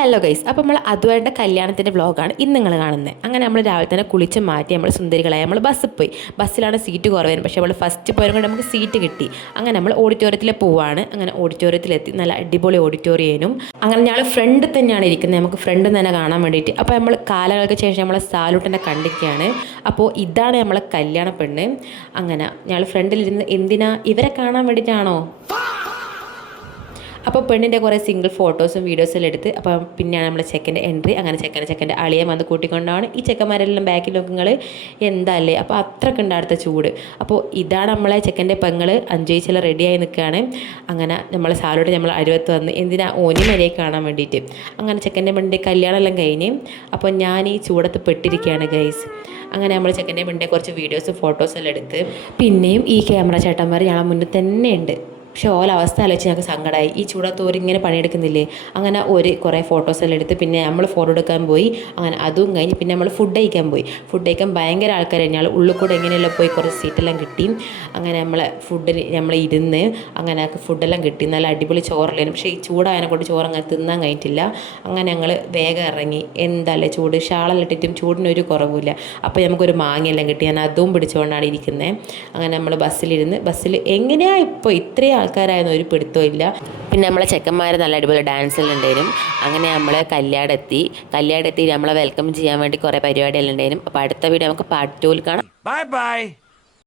Hello guys, അപ്പോൾ നമ്മൾ അതുവരുടെ കല്യാണത്തിൻ്റെ വ്ളോഗാണ് ഇന്ന് നിങ്ങൾ കാണുന്നത്. അങ്ങനെ നമ്മൾ രാവിലെ തന്നെ കുളിച്ച് മാറ്റി നമ്മൾ സുന്ദരികളായി നമ്മൾ ബസ്സിൽ പോയി. ബസ്സിലാണ് സീറ്റ് കുറവായിരുന്നു, പക്ഷേ നമ്മൾ ഫസ്റ്റ് പോയത് കൊണ്ട് നമുക്ക് സീറ്റ് കിട്ടി. അങ്ങനെ നമ്മൾ ഓഡിറ്റോറിയത്തിൽ പോവാണ്. അങ്ങനെ ഓഡിറ്റോറിയത്തിലെത്തി. നല്ല അടിപൊളി ഓഡിറ്റോറിയനും. അങ്ങനെ ഞങ്ങൾ ഫ്രണ്ട് തന്നെയാണ് ഇരിക്കുന്നത്, നമുക്ക് ഫ്രണ്ട് തന്നെ കാണാൻ വേണ്ടിയിട്ട്. അപ്പോൾ നമ്മൾ കാലങ്ങൾക്ക് ശേഷം നമ്മളെ സാലൂട്ടിനെ കണ്ടിരിക്കുകയാണ്. അപ്പോൾ ഇതാണ് നമ്മളെ കല്യാണ പെണ്ണ്. അങ്ങനെ ഞങ്ങൾ ഫ്രണ്ടിലിരുന്ന് എന്തിനാ ഇവരെ കാണാൻ വേണ്ടിയിട്ടാണോ? അപ്പോൾ പെണ്ണിൻ്റെ കുറേ സിംഗിൾ ഫോട്ടോസും വീഡിയോസും എടുത്ത് അപ്പോൾ പിന്നെയാണ് നമ്മളെ ചെക്കൻ്റെ എൻട്രി. അങ്ങനെ ചെക്കൻ്റെ അളിയെ വന്ന് കൂട്ടിക്കൊണ്ടാണ്. ഈ ചെക്കന്മാരെല്ലാം ബാക്കിൽ നോക്കുങ്ങൾ എന്തല്ലേ. അപ്പോൾ അത്രയ്ക്ക് ഉണ്ട് അടുത്ത ചൂട്. അപ്പോൾ ഇതാണ് നമ്മളെ ചെക്കൻ്റെ പെങ്ങൾ അഞ്ചേച്ചിൽ റെഡിയായി നിൽക്കുകയാണ്. അങ്ങനെ നമ്മളെ സാലോട്ട് നമ്മൾ അരുവത്ത് വന്ന് എന്തിനാ ഓനി മരിയെ കാണാൻ വേണ്ടിയിട്ട്. അങ്ങനെ ചെക്കൻ്റെ പെണ്ണിൻ്റെ കല്യാണമെല്ലാം കഴിഞ്ഞ് അപ്പോൾ ഞാൻ ഈ ചൂടത്ത് പെട്ടിരിക്കുകയാണ് ഗൈസ്. അങ്ങനെ നമ്മൾ ചെക്കൻ്റെ പെണ്ണിൻ്റെ കുറച്ച് വീഡിയോസും ഫോട്ടോസെല്ലാം എടുത്ത് പിന്നെയും ഈ ക്യാമറ ചേട്ടന്മാർ ഞങ്ങളെ മുന്നിൽ തന്നെ ഉണ്ട്. പക്ഷേ ഓല അവസ്ഥ ആലോചിച്ച് ഞങ്ങൾക്ക് സങ്കടമായി. ഈ ചൂടത്ത് ഇങ്ങനെ പണിയെടുക്കുന്നില്ലേ. അങ്ങനെ കുറേ ഫോട്ടോസെല്ലാം എടുത്ത് പിന്നെ നമ്മൾ ഫോട്ടോ എടുക്കാൻ പോയി. അങ്ങനെ അതും കഴിഞ്ഞ് പിന്നെ നമ്മൾ ഫുഡ് കഴിക്കാൻ പോയി. ഫുഡ് കഴിക്കാൻ ഭയങ്കര ആൾക്കാരാണ്. ഞങ്ങൾ ഉള്ളിൽ കൂടെ എങ്ങനെയെല്ലാം പോയി കുറച്ച് സീറ്റെല്ലാം കിട്ടി. അങ്ങനെ ഫുഡിന് നമ്മൾ ഇരുന്ന് അങ്ങനെ ഫുഡെല്ലാം കിട്ടി. നല്ല അടിപൊളി ചോറില്ലായിരുന്നു. പക്ഷേ ഈ ചൂടായതിനെ കൊണ്ട് ചോറ് അങ്ങനെ തിന്നാൻ കഴിഞ്ഞിട്ടില്ല. അങ്ങനെ ഞങ്ങൾ വേഗം ഇറങ്ങി. എന്തല്ലേ ചൂട്, ഷാളെല്ലാം ഇട്ടിട്ടും ചൂടിനൊരു കുറവില്ല. അപ്പോൾ നമുക്കൊരു മാങ്ങയെല്ലാം കിട്ടി. ഞാൻ അതും പിടിച്ചുകൊണ്ടാണ് ഇരിക്കുന്നത്. അങ്ങനെ നമ്മൾ ബസ്സിൽ എങ്ങനെയാണ് ഇപ്പോൾ ഇത്രയും ആൾക്കാരായിരുന്നു ഒരു പിടുത്തവും ഇല്ല. പിന്നെ നമ്മളെ ചെക്കന്മാർ നല്ല അടിപൊളി ഡാൻസെല്ലാം ഉണ്ടായിരുന്നു. അങ്ങനെ നമ്മൾ കല്യാടെത്തി നമ്മളെ വെൽക്കം ചെയ്യാൻ വേണ്ടി കുറേ പരിപാടിയെല്ലാം ഉണ്ടായിരുന്നു. അപ്പോൾ അടുത്ത വീഡിയോ നമുക്ക് പാർട്ട് 2 കാണാം. Bye bye.